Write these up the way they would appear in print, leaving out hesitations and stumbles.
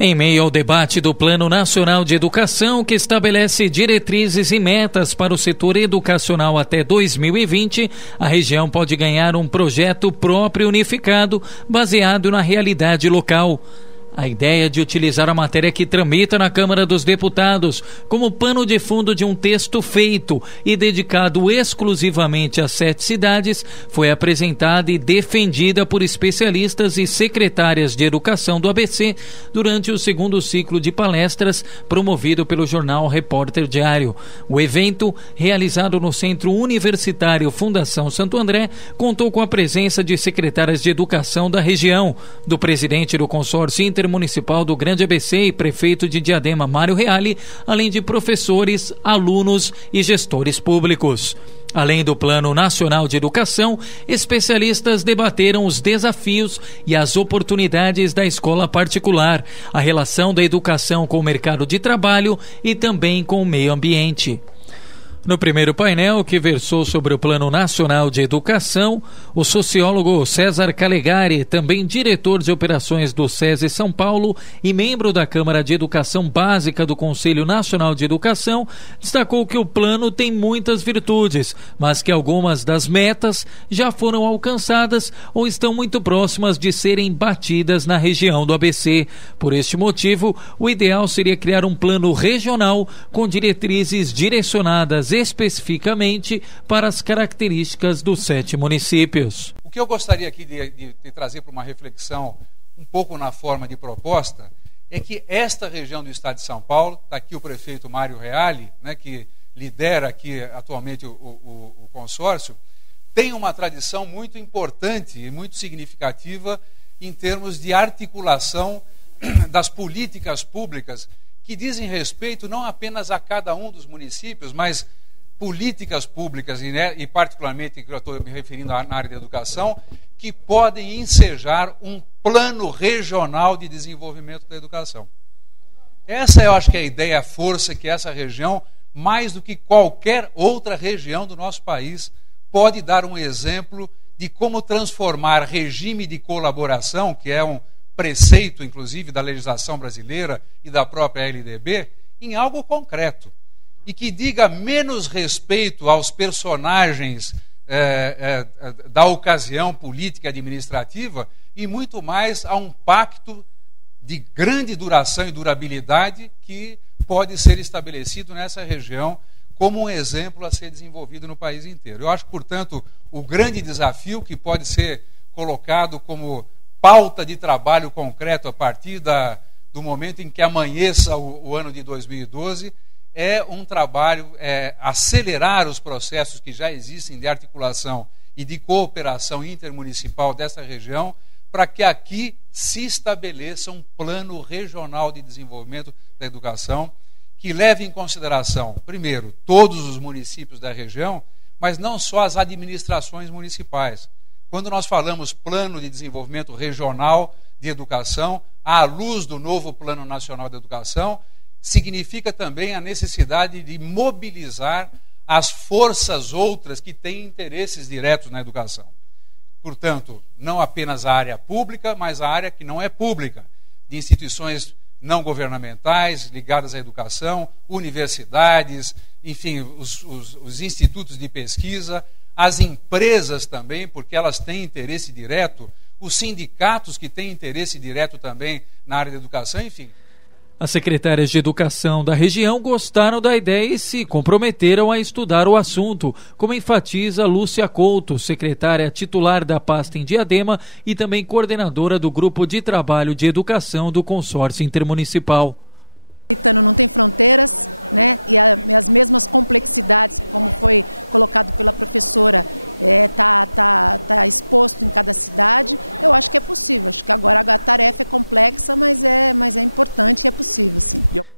Em meio ao debate do Plano Nacional de Educação, que estabelece diretrizes e metas para o setor educacional até 2020, a região pode ganhar um projeto próprio unificado, baseado na realidade local. A ideia de utilizar a matéria que tramita na Câmara dos Deputados como pano de fundo de um texto feito e dedicado exclusivamente a 7 cidades foi apresentada e defendida por especialistas e secretárias de educação do ABC durante o segundo ciclo de palestras promovido pelo jornal Repórter Diário. O evento, realizado no Centro Universitário Fundação Santo André, contou com a presença de secretárias de educação da região, do presidente do consórcio Municipal do Grande ABC e prefeito de Diadema, Mário Reale, além de professores, alunos e gestores públicos. Além do Plano Nacional de Educação, especialistas debateram os desafios e as oportunidades da escola particular, a relação da educação com o mercado de trabalho e também com o meio ambiente. No primeiro painel, que versou sobre o Plano Nacional de Educação, o sociólogo César Calegari, também diretor de operações do SESI São Paulo e membro da Câmara de Educação Básica do Conselho Nacional de Educação, destacou que o plano tem muitas virtudes, mas que algumas das metas já foram alcançadas ou estão muito próximas de serem batidas na região do ABC. Por este motivo, o ideal seria criar um plano regional com diretrizes direcionadas especificamente para as características dos 7 municípios. O que eu gostaria aqui de trazer para uma reflexão um pouco na forma de proposta é que esta região do estado de São Paulo, está aqui o prefeito Mário Reale, né, que lidera aqui atualmente o consórcio, tem uma tradição muito importante e muito significativa em termos de articulação das políticas públicas que dizem respeito não apenas a cada um dos municípios, mas políticas públicas, e particularmente, que eu estou me referindo na área da educação, que podem ensejar um plano regional de desenvolvimento da educação. Essa eu acho que é a ideia, a força que essa região, mais do que qualquer outra região do nosso país, pode dar um exemplo de como transformar regime de colaboração, que é um preceito, inclusive, da legislação brasileira e da própria LDB, em algo concreto. E que diga menos respeito aos personagens da ocasião política e administrativa e muito mais a um pacto de grande duração e durabilidade que pode ser estabelecido nessa região como um exemplo a ser desenvolvido no país inteiro. Eu acho, portanto, o grande desafio que pode ser colocado como pauta de trabalho concreto a partir do momento em que amanheça o ano de 2012 é um trabalho, acelerar os processos que já existem de articulação e de cooperação intermunicipal dessa região, para que aqui se estabeleça um plano regional de desenvolvimento da educação que leve em consideração, primeiro, todos os municípios da região, mas não só as administrações municipais. Quando nós falamos plano de desenvolvimento regional de educação, à luz do novo Plano Nacional de Educação, significa também a necessidade de mobilizar as forças outras que têm interesses diretos na educação. Portanto, não apenas a área pública, mas a área que não é pública, de instituições não governamentais ligadas à educação, universidades, enfim, os institutos de pesquisa, as empresas também, porque elas têm interesse direto, os sindicatos que têm interesse direto também na área da educação, enfim. As secretárias de educação da região gostaram da ideia e se comprometeram a estudar o assunto, como enfatiza Lúcia Couto, secretária titular da pasta em Diadema e também coordenadora do Grupo de Trabalho de Educação do Consórcio Intermunicipal.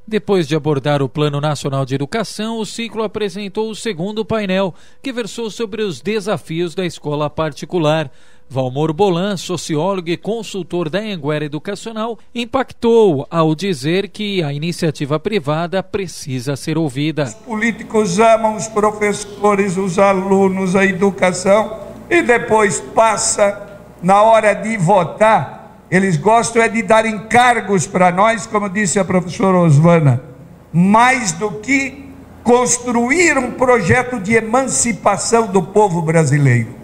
Depois de abordar o Plano Nacional de Educação, o ciclo apresentou o segundo painel, que versou sobre os desafios da escola particular. Valmor Bolan, sociólogo e consultor da Anhanguera Educacional, impactou ao dizer que a iniciativa privada precisa ser ouvida. Os políticos amam os professores, os alunos, a educação, e depois passa, na hora de votar, eles gostam é de dar encargos para nós, como disse a professora Osvana, mais do que construir um projeto de emancipação do povo brasileiro.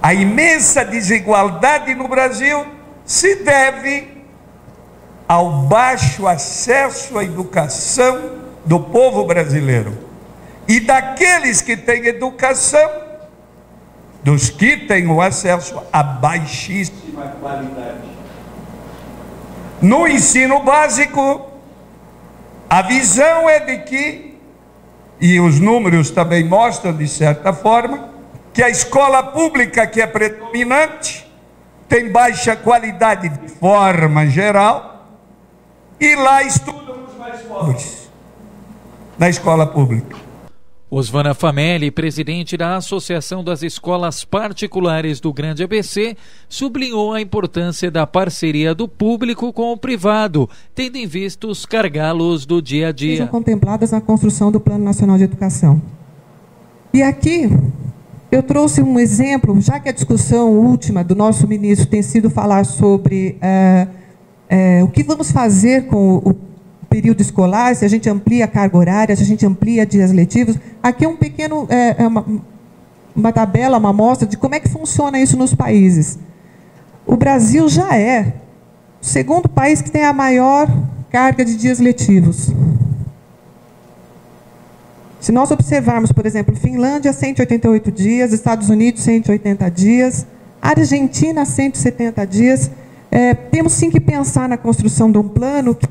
A imensa desigualdade no Brasil se deve ao baixo acesso à educação do povo brasileiro. E daqueles que têm educação, dos que têm o acesso a baixíssima qualidade. No ensino básico, a visão é de que, e os números também mostram de certa forma, que a escola pública, que é predominante, tem baixa qualidade de forma geral, e lá estudam os mais pobres, na escola pública. Osvana Famelli, presidente da Associação das Escolas Particulares do Grande ABC, sublinhou a importância da parceria do público com o privado, tendo em vista os gargalos do dia a dia. Sejam contempladas na construção do Plano Nacional de Educação. E aqui eu trouxe um exemplo, já que a discussão última do nosso ministro tem sido falar sobre o que vamos fazer com o período escolar, se a gente amplia a carga horária, se a gente amplia dias letivos. Aqui é um pequeno, uma tabela, uma amostra de como é que funciona isso nos países. O Brasil já é o segundo país que tem a maior carga de dias letivos. Se nós observarmos, por exemplo, Finlândia, 188 dias, Estados Unidos, 180 dias, Argentina, 170 dias. Temos sim que pensar na construção de um plano que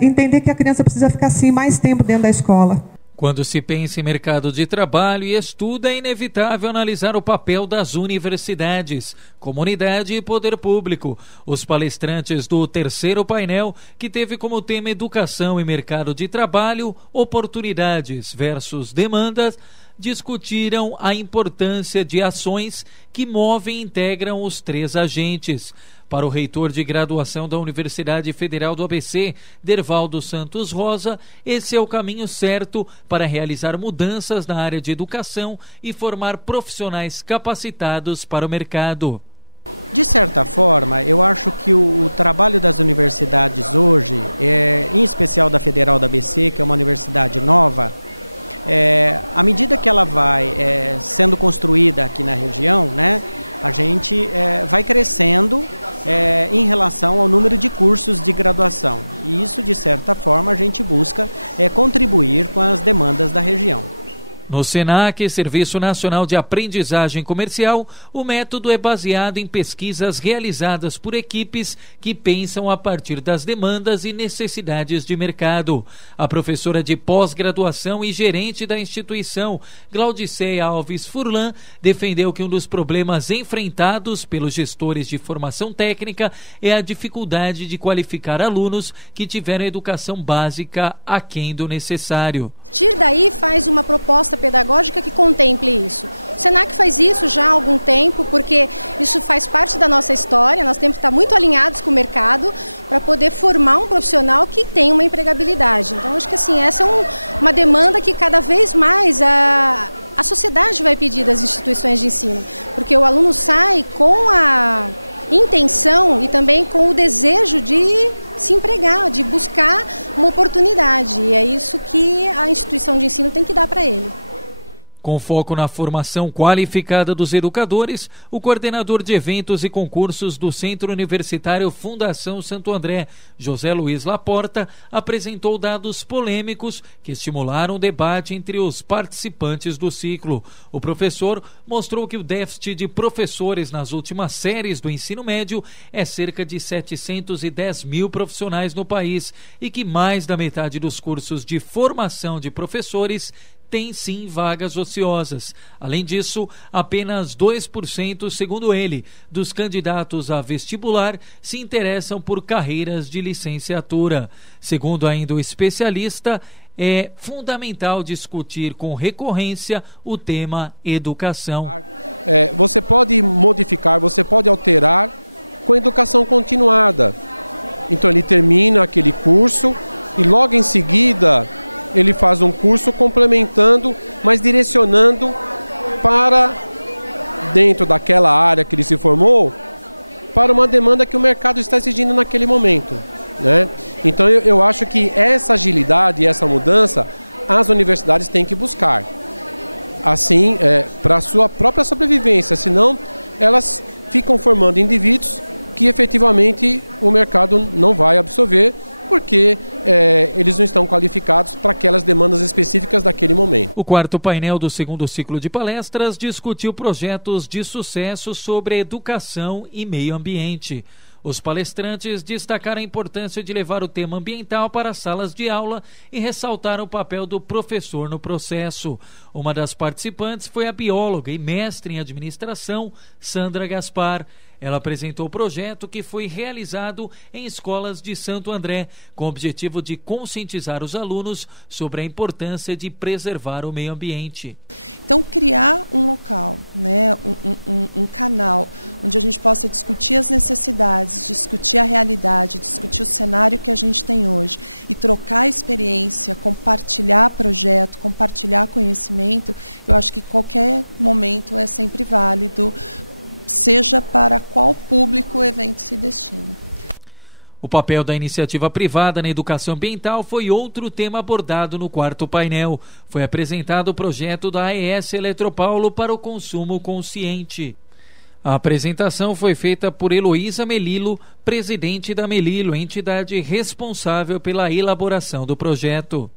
entender que a criança precisa ficar assim mais tempo dentro da escola. Quando se pensa em mercado de trabalho e estudo, é inevitável analisar o papel das universidades, comunidade e poder público. Os palestrantes do terceiro painel, que teve como tema Educação e Mercado de Trabalho, Oportunidades versus Demandas, discutiram a importância de ações que movem e integram os três agentes. Para o reitor de graduação da Universidade Federal do ABC, Dervaldo Santos Rosa, esse é o caminho certo para realizar mudanças na área de educação e formar profissionais capacitados para o mercado. No SENAC, Serviço Nacional de Aprendizagem Comercial, o método é baseado em pesquisas realizadas por equipes que pensam a partir das demandas e necessidades de mercado. A professora de pós-graduação e gerente da instituição, Glaudiceia Alves Furlan, defendeu que um dos problemas enfrentados pelos gestores de formação técnica é a dificuldade de qualificar alunos que tiveram educação básica aquém do necessário. Com foco na formação qualificada dos educadores, o coordenador de eventos e concursos do Centro Universitário Fundação Santo André, José Luiz Laporta, apresentou dados polêmicos que estimularam o debate entre os participantes do ciclo. O professor mostrou que o déficit de professores nas últimas séries do ensino médio é cerca de 710 mil profissionais no país e que mais da metade dos cursos de formação de professores tem sim vagas ociosas. Além disso, apenas 2%, segundo ele, dos candidatos a vestibular se interessam por carreiras de licenciatura. Segundo ainda o especialista, é fundamental discutir com recorrência o tema educação. O quarto painel do segundo ciclo de palestras discutiu projetos de sucesso sobre educação e meio ambiente. Os palestrantes destacaram a importância de levar o tema ambiental para as salas de aula e ressaltaram o papel do professor no processo. Uma das participantes foi a bióloga e mestre em administração, Sandra Gaspar. Ela apresentou o projeto que foi realizado em escolas de Santo André, com o objetivo de conscientizar os alunos sobre a importância de preservar o meio ambiente. O papel da iniciativa privada na educação ambiental foi outro tema abordado no quarto painel. Foi apresentado o projeto da AES Eletropaulo para o consumo consciente. A apresentação foi feita por Heloísa Melilo, presidente da Melilo, entidade responsável pela elaboração do projeto.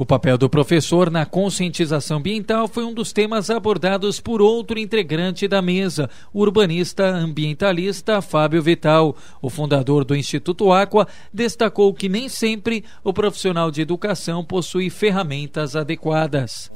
O papel do professor na conscientização ambiental foi um dos temas abordados por outro integrante da mesa, o urbanista ambientalista Fábio Vital. O fundador do Instituto Aqua destacou que nem sempre o profissional de educação possui ferramentas adequadas.